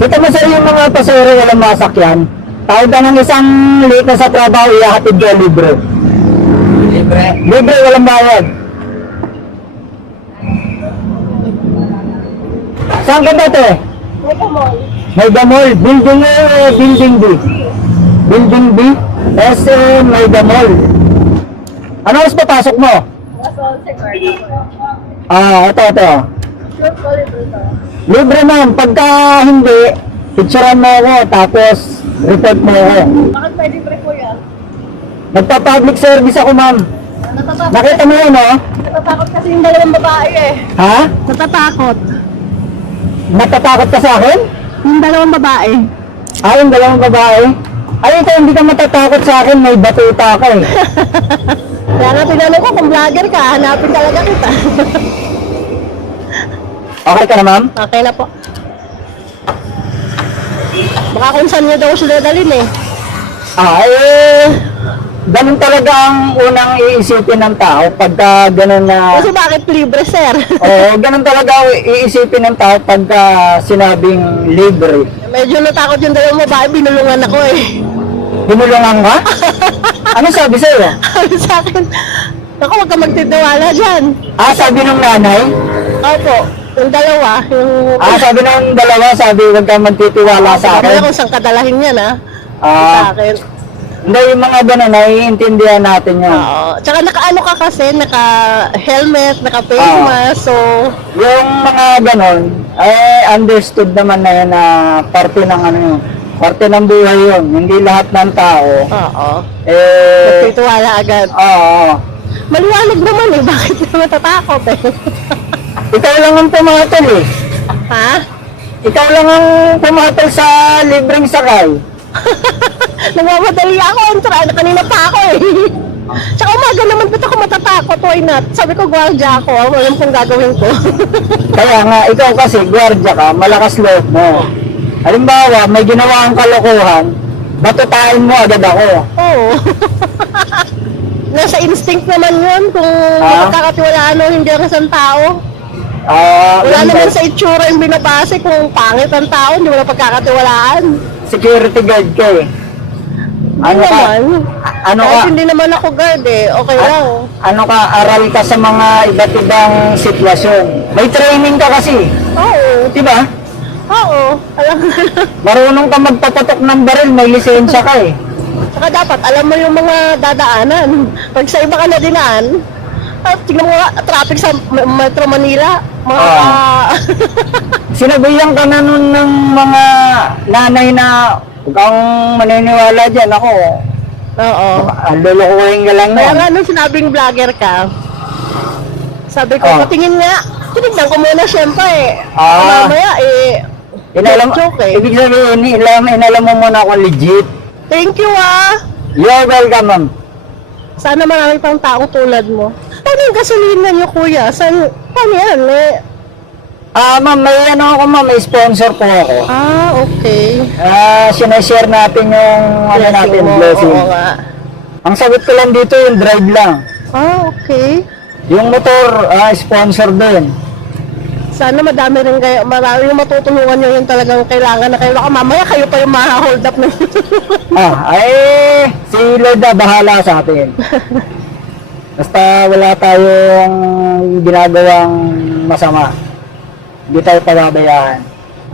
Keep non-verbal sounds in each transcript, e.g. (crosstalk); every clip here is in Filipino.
Kita mo sir yung mga pasero walang masakyan. Tawag ka ng isang late na sa trabaho, ihahatid ka libre. Libre. Libre, walang bayad. Saan ka dati? May kamol. May damol. Building A, o building B? Building B? SM, may damol. Ano mas papasok mo? Sa guard ako. Ah, ito, ito. Sure libre ma'am. Pagka hindi, picturean mo ako, tapos report mo ako. Bakit may libre po yan? Nagpa-public service ako ma'am. Natatakot, Nakita mo yun, oh? natatakot kasi yung dalawang babae eh. Ha? Natatakot. Natatakot ka sa akin? Yung dalawang babae. Ah, yung dalawang babae? Ay, ito, hindi ka matatakot sa akin, may batuta ka eh. (laughs) Kaya nga tinanong ko kung vlogger ka, hanapin talaga kita. (laughs) Okay ka na, ma'am? okay na po. Baka kung saan niya daw sila dalhin eh. Ah, eh, ganun talaga ang unang iisipin ng tao pagka ganun na... Kasi bakit libre sir? (laughs) Oo, ganun talaga ang iisipin ng tao pagka sinabing libre. Medyo natakot yung dalawang babae, binulungan ako eh. Hinulungan ka? (laughs) Ano sabi sa'yo? Sabi sa akin, ako huwag ka magtitiwala dyan. Ah, sabi ng nanay? Opo, yung dalawa, yung... Ah, sabi ng dalawa, sabi huwag kang magtitiwala sa akin. kung saan kadalahin yan ha. sa Ah, akin. hindi, yung mga ganun, naiintindihan natin yan. Oo. Tsaka naka-ano ka kasi, naka-helmet, naka-face Oo. mask, so... Yung mga ganun, eh, understood naman na yun na parte ng ano yun, parte ng buhay yun. Hindi lahat ng tao, Oo. eh, Nagtitiwala agad. oo. Maliwanag naman eh, bakit na matatakot eh? (laughs) Ikaw lang ang pumatol eh. ha? Ikaw lang ang pumatol sa libreng sakay. (laughs) Nagmamadali ako, entra, kanina pa ako eh. Tsaka umaga naman ba't ako matatakot, why not? Sabi ko, gwardiya ako, ah, alam kong gagawin ko. (laughs) Kaya nga, ikaw kasi, gwardiya ka, malakas loob mo. Halimbawa, may ginawa kang kalokohan, batutain mo agad ako. Oo. (laughs) Nasa instinct naman yun kung Ah? magkakatiwalaan o hindi ang isang tao. Ah, Wala naman sa itsura yung binabase kung pangit ang tao, hindi mo na pagkakatiwalaan. security guard ka eh. Ano Hindi ka? naman. Ano Kahit ka? hindi naman ako guard eh, okay Ah, lang. ano ka, aral ka sa mga iba't ibang sitwasyon. May training ka kasi, Oo. di ba? Oo. Alam mo Marunong ka magpapatok ng baril, may lisensya ka eh. Saka dapat, alam mo yung mga dadaanan. Pag sa iba ka na dinaan, ah, tingnan mo nga, traffic sa M- Metro Manila. Mga, Ah. (laughs) Sinabihan ka na nun ng mga nanay na huwag kang maniniwala dyan. Ako, Oo. ang lulukuhin ka lang Kaya nun. nga nung sinabing vlogger ka, sabi ko, Ah. patingin nga. Tinignan ko muna syempre. Ah. Mamaya eh, Inalam, joke eh. Ibig sabihin, inalam, inalam mo muna ako legit. Thank you ah. You're welcome, ma'am. Sana marami pang taong tulad mo. Paano yung gasolina niyo kuya? Saan, paano yan? Eh, Ah, ma'am, may ano ako, ma'am, may sponsor po ako. ah, okay. Ah, sinashare natin yung ano natin, mo. blessing. Oo nga. Ang sagot ko lang dito yung drive lang. Ah, okay. Yung motor, ah, sponsor din. Sana madami rin kayo, marami yung matutulungan nyo yung talagang kailangan na kayo. Baka mamaya kayo pa yung ma-hold up ng Ah, ay, si Lord na bahala sa atin. (laughs) Basta wala tayong ginagawang masama. Hindi tayo pababayaan.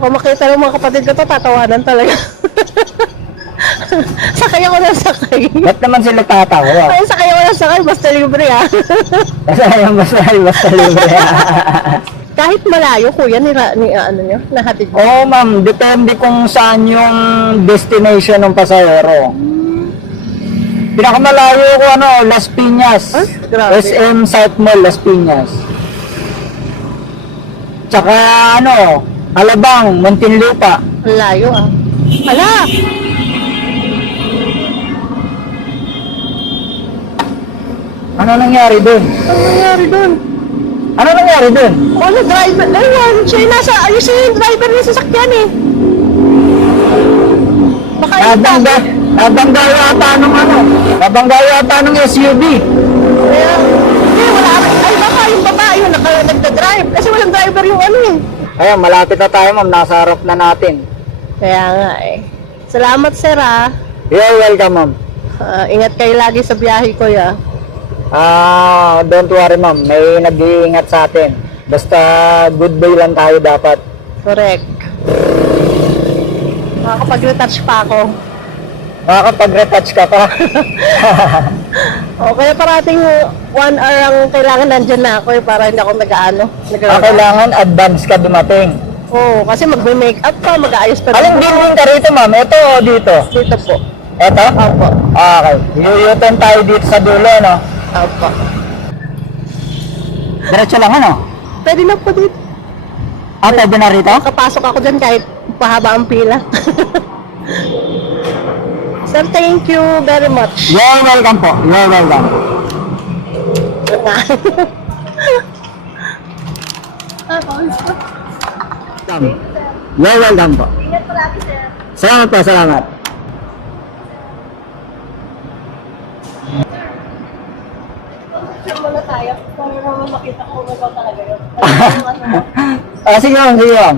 Kung makita ng mga kapatid ko to, tatawanan talaga. (laughs) sakay ako na sakay. Ba't naman sila tatawa? Ay, sakay ako na sakay, basta libre ah. Basta basta, basta libre. (laughs) Kahit malayo, kuya, ni, ni ano nyo, nahatid. Oo, ma'am. Depende kung saan yung destination ng pasahero. Pinakamalayo ko ano, Las Piñas. Grabe. SM South Mall, Las Piñas. Tsaka ano, Alabang, Muntinlupa. Layo ah. Ala! Ano nangyari dun? Ano nangyari doon? Ano nangyari dun? Ano, driver? Ayun, siya yung nasa, ayun siya yung driver ng sasakyan eh. Baka yung nabangga yata nung ano, nabangga yata nung SUV. Kaya, hindi, wala. Ay, baka yung babae yung naka, nagda-drive. Kasi walang driver yung ano eh. Ayan, malapit na tayo ma'am, nasa harap na natin. Kaya nga eh. Salamat sir ah. You're welcome, ma'am. Ah, ingat kayo lagi sa biyahe ko ya. Ah, don't worry, ma'am. May nag-iingat sa atin. Basta good boy lang tayo dapat. Correct. Makakapag-retouch pa ako. Makakapag-retouch ka pa. (laughs) O kaya parating one hour ang kailangan nandyan na ako eh para hindi ako nag-ano. ah, kailangan advance ka dumating. Oo, kasi magme-makeup pa, mag-aayos pa. Anong building ka rito, ma'am? Ito o dito? Dito po. Ito? Opo. Ah, okay. Yuyuton tayo dito sa dulo, no? Opo. Diretso lang, ano? Pwede na po dito. Ah, pwede na rito? Kapasok ako dyan kahit pahaba ang pila. (laughs) Sir, thank you very much. You're welcome po. You're welcome. Welcome. (laughs) You're welcome po. Ingat palagi, sir. Salamat po, salamat. Sir, muna tayo. Para naman makita ko kung ikaw talaga yun. (laughs) Ah, sige ma'am, sige ma'am.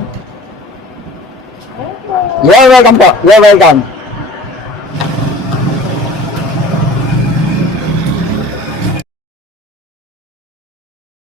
You're welcome po. You're welcome.